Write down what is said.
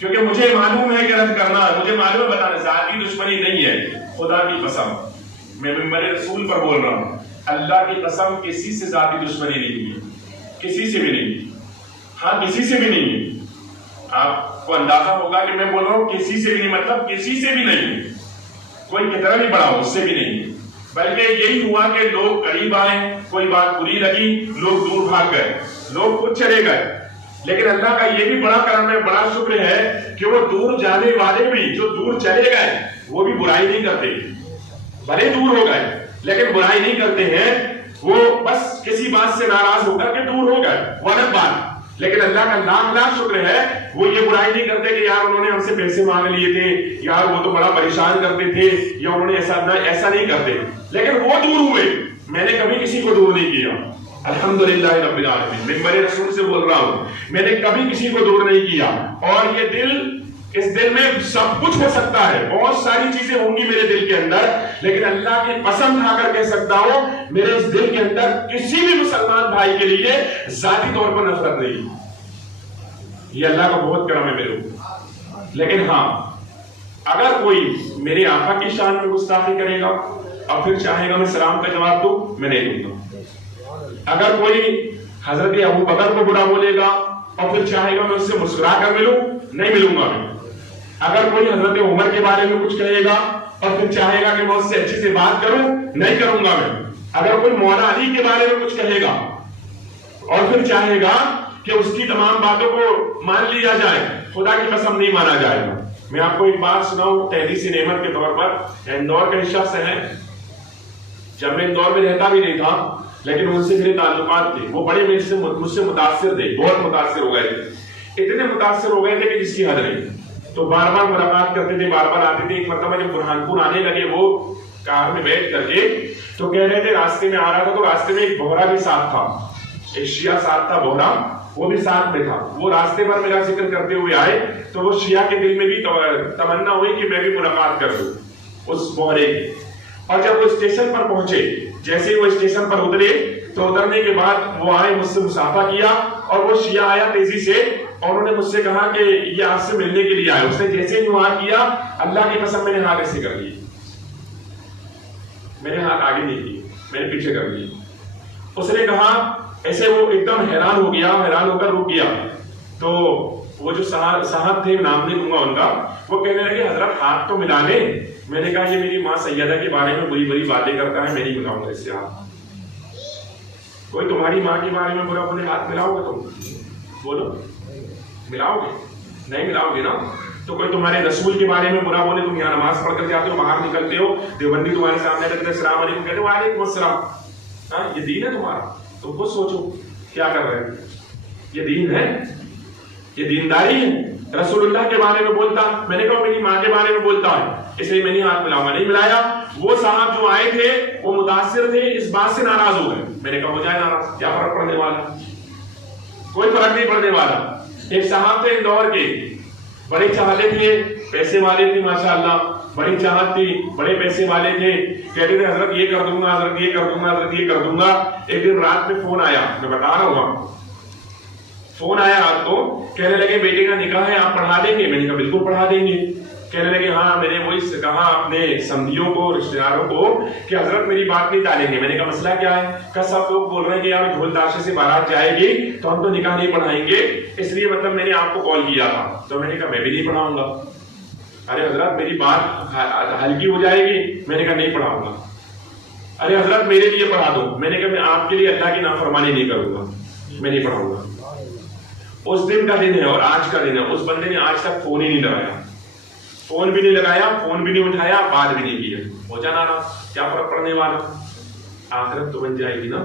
کیونکہ مجھے معلوم ہے کہ رد کرنا ہے، مجھے معلوم ہے بتانا، ذاتی دشمنی نہیں ہے، خدا کی قسم میں ممبر رسول پر بول رہا ہوں، اللہ کی قسم کسی سے ذاتی دشمنی نہیں ہے، کسی سے بھی نہیں، ہاں کسی سے بھی نہیں ہے۔ آپ کو اندازہ ہوگا کہ میں بول رہا ہوں کسی سے بھی نہیں، مطلب کسی سے بھی نہیں، کوئی کتنا بھی بڑا ہو اس سے بھی نہیں، بلکہ یہی ہوا کہ لوگ قریب آئے، کوئی بات بری لگی، لوگ دور بھاگ گئے، لوگ خود چلے گئے، لیکن اللہ کا یہ بھی بڑا کرم ہے، بڑا شکر ہے کہ وہ دور جانے والے بھی جو دور چلے گئے وہ بھی برائی نہیں کرتے، بھلے دور ہو گئے لیکن برائی نہیں کرتے ہیں، وہ بس کسی بات سے ناراض ہو کر کے دور ہو گئے، وہ الگ بات، لیکن اللہ کا لاکھ لاکھ شکر ہے وہ یہ برائی نہیں کرتے کہ یار انہوں نے ہم سے پیسے مانگ لیے تھے، یار وہ تو بڑا پریشان کرتے تھے، یا انہوں نے ایسا نہیں کرتے، لیکن وہ دور ہوئے، میں نے کبھی کسی کو دور نہیں کیا، الحمدللہ رب العالمین، ممبر رسول سے بول رہا ہوں، میں نے کبھی کسی کو دور نہیں کیا، اور یہ دل، اس دل میں سب کچھ ہو سکتا ہے، بہت ساری چیزیں ہوں گی میرے دل کے اندر، لیکن اللہ کی قسم کھا کر کہہ سکتا ہوں میرے اس دل کے اندر کسی بھی مسلمان بھائی کے لیے ذاتی طور پر نفرت نہیں، یہ اللہ کا بہت کرم ہے میرے اوپر، لیکن ہاں اگر کوئی میرے آقا کی شان میں گستاخی کرے گا اور پھر چاہے گا میں سلام کا جواب دوں، میں نہیں دوں گا، اگر کوئی حضرت ابو بکر کو برا بولے گا اور پھر چاہے گا میں اس سے مسکرا کر ملوں، نہیں ملوں گا میں، اگر کوئی حضرت عمر کے بارے میں کچھ کہے گا اور پھر چاہے گا کہ میں اس سے اچھی سے بات کروں، نہیں کروں گا میں، اگر کوئی مولا علی کے بارے میں کچھ کہے گا اور پھر چاہے گا کہ اس کی تمام باتوں کو مان لیا جائے، خدا کی قسم نہیں مانا جائے گا۔ میں آپ کو ایک بات سناؤں تحدیث نعمت کے طور پر، اندور کا ایک شخص ہے، جب میں اندور میں رہتا بھی نہیں تھا لیکن ان سے میرے تعلقات تھے، وہ بڑے مجھ سے متاثر تھے، بہت متاثر ہو گئے تھے، اتنے متاثر ہو گئے تھے کہ جس کی حد نہیں، تو بار بار ملاقات کرتے تھے، بار بار آتے تھے۔ ایک مرتبہ جب برہان پور آنے لگے وہ کار میں بیٹھ کر کے، تو کہہ رہے تھے راستے میں آ رہا تھا تو راستے میں ایک بہرا بھی ساتھ تھا، ایک شیعہ ساتھ تھا، بہرا وہ بھی ساتھ میں تھا، وہ راستے پر میرا ذکر کرتے ہوئے آئے تو وہ شیعہ کے دل میں بھی تمنا ہوئی کہ میں بھی ملاقات کر دوں اس بہرے کی، اور جب وہ اسٹیشن پر پہنچے، جیسے وہ اسٹیشن پر اترے تو اترنے کے بعد وہ آئے، مجھ سے مصافحہ کیا، اور وہ شیعہ آیا تیزی سے اور انہوں نے مجھ سے کہا کہ یہ آپ سے ملنے کے لیے آئے، اس نے جیسے ہی وہاں کیا، اللہ کی قسم میں نے ہاتھ ایسے کر لیے، میں نے ہاتھ آگے نہیں کی، میں نے پیچھے کر لیے، اس نے کہا ایسے، وہ ایک دم حیران ہو گیا، حیران ہو کر رک گیا، تو وہ جو صاحب تھے، نام نہیں دوں گا ان کا، وہ کہنے لگے حضرت ہاتھ تو ملا لیں، میں نے کہا یہ میری ماں سیدہ کے بارے میں بری بری باتیں کرتا ہے، میں نہیں ملاؤں گا اس سے ہاتھ، کوئی تمہاری ماں کے بارے میں برا بولے ہاتھ ملاؤ گے تم؟ بولو ملاؤ گے؟ نہیں ملاؤ گے نا؟ تو کوئی تمہارے رسول کے بارے میں برا بولے، تم یہاں نماز پڑھ کر جاتے ہو، باہر نکلتے ہو، دیوبندی تمہارے سامنے رکھتے ہیں السلام علیکم کہتے ہو، وعلیکم السلام، ہاں یہ دین ہے تمہارا؟ تم خود سوچو کیا کر رہے ہیں، یہ دین ہے؟ یہ دینداری ہے؟ رسول اللہ کے بارے میں بولتا، میں نے کہا میری ماں کے بارے میں بولتا ہے، اس لیے میں نہیں ہاتھ ملاؤں گا، نہیں ملایا۔ وہ صاحب جو آئے تھے وہ متاثر تھے، اس بات سے ناراض ہو گئے، میں نے کہا ہو جائے ناراض، کیا فرق پڑنے والا، کوئی فرق نہیں پڑنے والا۔ ایک صاحب تھے اندور کے، بڑے چاہتے تھے، پیسے والے تھے ماشاءاللہ، بڑی چاہت تھی، بڑے پیسے والے تھے، کہتے تھے حضرت یہ کر دوں گا، حضرت یہ کر دوں گا، حضرت یہ کر دوں گا۔ ایک دن رات میں فون آیا، میں بتا رہا ہوں، فون آیا رات کو، کہنے لگے بیٹے کا نکاح ہے، آپ پڑھا دیں گے؟ میں نے کہا بالکل پڑھا دیں گے۔ کہنے لگے ہاں، میں نے وہی کہا اپنے سمدھیوں کو، رشتہ داروں کو کہ حضرت میری بات نہیں ٹالیں گے۔ میں نے کہا مسئلہ کیا ہے؟ کہ سب لوگ بول رہے ہیں کہ یار ڈھول تاشے سے بارات جائے گی تو ہم تو نکاح نہیں پڑھائیں گے، اس لیے مطلب میں نے آپ کو کال کیا تھا۔ تو میں نے کہا میں بھی نہیں پڑھاؤں گا۔ ارے حضرت میری بات ہلکی ہو جائے گی، میں نے کہا نہیں پڑھاؤں گا۔ ارے حضرت میرے لیے پڑھا دو، میں نے کہا میں آپ کے لیے اللہ کی نافرمانی نہیں کروں گا، میں نہیں پڑھاؤں گا۔ اس دن کا دن ہے اور آج کا دن ہے، اس بندے نے آج تک فون ہی نہیں لگایا، فون بھی نہیں لگایا، فون بھی نہیں اٹھایا، بات بھی نہیں کیا۔ ہو جانا کیا فرق پڑنے والا، آخرت تو بن جائے گی نا۔